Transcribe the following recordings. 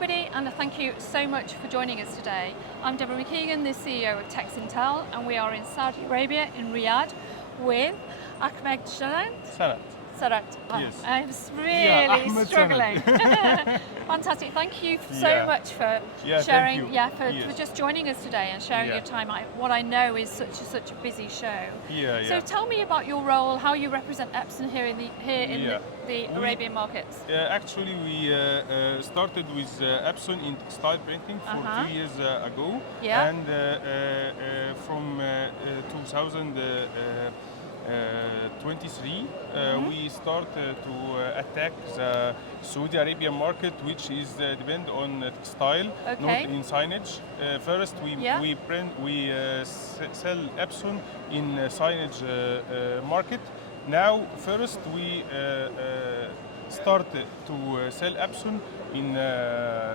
everybody, and thank you so much for joining us today. I'm Deborah McKeegan, the CEO of Texintel, and we are in Saudi Arabia, in Riyadh, with Ahmed Sanad. Sanad. Yes. I was really Ahmed struggling. Fantastic. Thank you so much for sharing. For just joining us today and sharing your time. What I know is such a busy show. So tell me about your role, how you represent Epson here in the Arabian markets. Actually, we started with Epson in textile printing for 2 years ago, and from 2023 we start to attack the Saudi Arabian market, which is depend on textile, not in signage. First, we sell Epson in signage market. Now, first we start to sell Epson in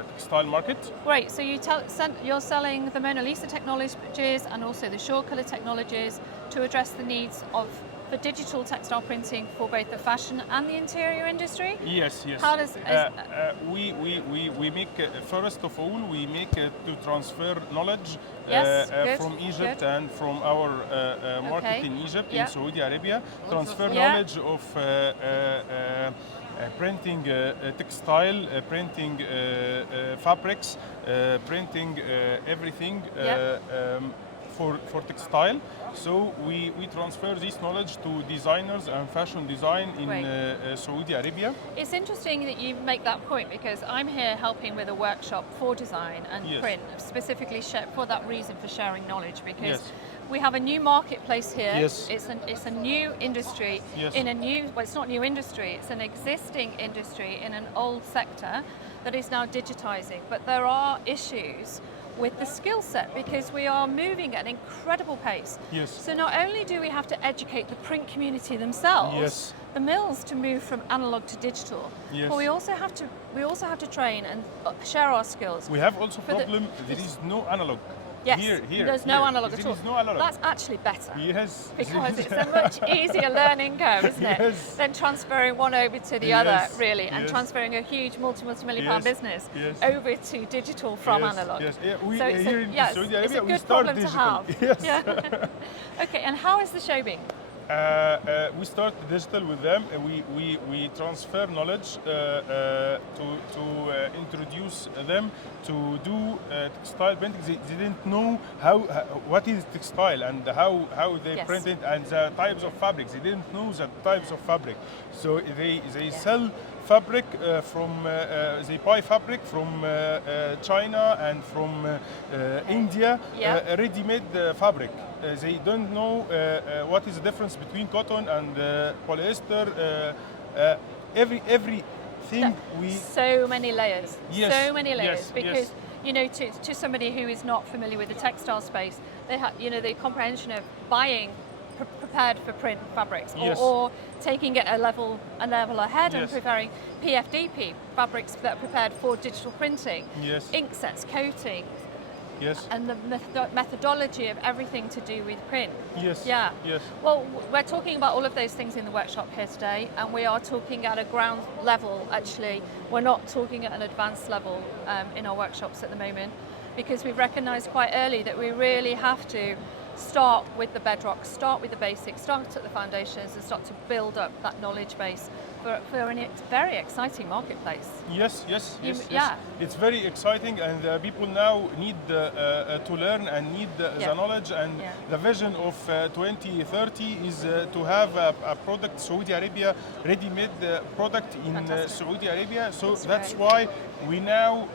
textile market. Great. So you're selling the Mona Lisa technologies and also the short color technologies to address the needs of the digital textile printing for both the fashion and the interior industry? Yes. How does we make first of all we make to transfer knowledge from Egypt and from our market in Egypt in Saudi Arabia. Transfer knowledge of printing textile, printing fabrics, printing everything for textile. So we transfer this knowledge to designers and fashion design in Saudi Arabia. It's interesting that you make that point, because I'm here helping with a workshop for design and print, specifically for that reason, for sharing knowledge, because we have a new marketplace here. It's a new industry in a new, well, it's not new industry, it's an existing industry in an old sector that is now digitizing. But there are issues with the skill set, because we are moving at an incredible pace. So not only do we have to educate the print community themselves, the mills, to move from analog to digital, but we also have to train and share our skills. We have also problem. There is no analog. Here, there's no analog at all. There is no analog. That's actually better. Yes. Because it's a much easier learning curve, isn't it? Than transferring one over to the other, really, and transferring a huge multi-million pound business over to digital from analog. So here in Saudi Arabia, it's a good we start problem digital. to have. Okay, and how is the show being? We start digital with them. We transfer knowledge to introduce them to do textile printing. They didn't know what is textile and how they print it and the types of fabrics. They didn't know the types of fabric. So they sell fabric they buy fabric from China and from India, ready-made fabric. They don't know what is the difference between cotton and polyester. Everything so many layers. So many layers, because you know, to somebody who is not familiar with the textile space, they have, you know, the comprehension of buying prepared for print fabrics, or taking it a level ahead and preparing PFDP fabrics that are prepared for digital printing, ink sets, coating, and the methodology of everything to do with print. Well, we're talking about all of those things in the workshop here today, and we are talking at a ground level. Actually, we're not talking at an advanced level in our workshops at the moment, because we've recognized quite early that we really have to start with the bedrock, start with the basics, start at the foundations, and start to build up that knowledge base for a very exciting marketplace. Yes. It's very exciting, and people now need to learn and need the knowledge, and the vision of 2030 is to have a product, Saudi Arabia, ready-made product in Saudi Arabia. So that's why we now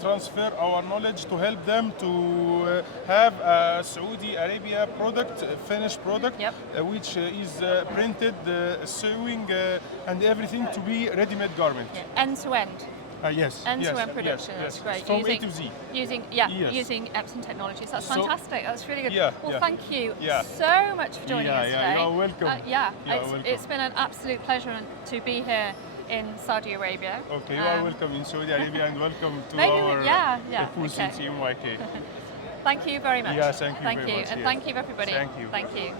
transfer our knowledge to help them to have a Saudi Arabia product, finished product, which is printed, sewing, and everything to be ready-made garment. End to end. Yes. End-to-end production. That's great. From A to Z. Using Epson technologies. That's fantastic. That's really good. Well, thank you so much for joining us today. You're welcome. It's been an absolute pleasure to be here in Saudi Arabia. Okay, you are welcome in Saudi Arabia, and welcome to our booth in CMYK. Thank you very much. Thank you very much. And thank you, everybody. Thank you. Thank you.